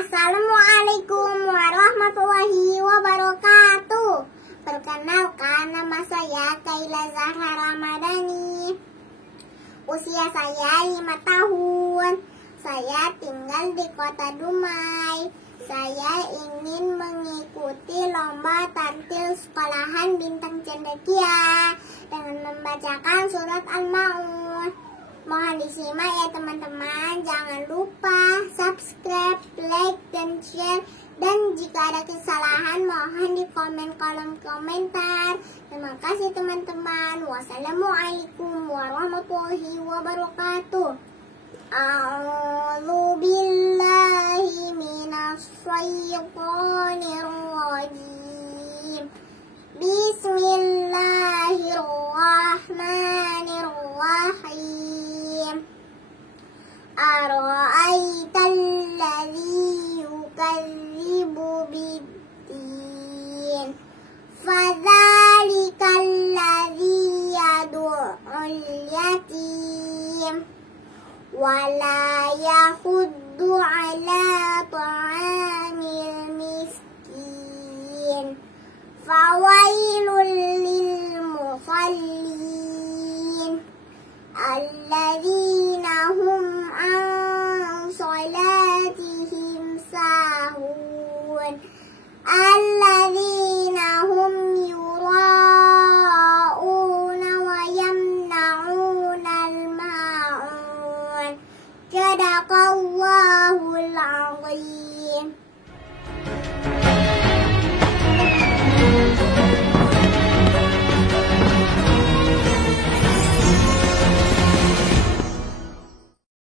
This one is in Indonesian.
Assalamualaikum warahmatullahi wabarakatuh. Perkenalkan, nama saya Kaila Zahra Ramadhani. Usia saya 5 tahun. Saya tinggal di kota Dumai. Saya ingin mengikuti lomba tampil sekolahan bintang cendekia dengan membacakan surat Al-Maun. Mohon disimak ya teman-teman. Jangan lupa subscribe, like, dan share. Dan jika ada kesalahan mohon di kolom komentar. Terima kasih teman-teman. Wassalamualaikum warahmatullahi wabarakatuh. A'udzu billahi minas syaitonir rajim. Bismillahirrahmanirrahim. Ara'aital ladzi yukadzibu biddin. Fadzalikal ladzi yad'ul yatim wala yahuddu ala ta'amil miskin. Fawailul lil musallin alladzina hum an salatihim sahun alladzina hum yura'una wa yamna'una al-ma'un. Sadaqallahul azim.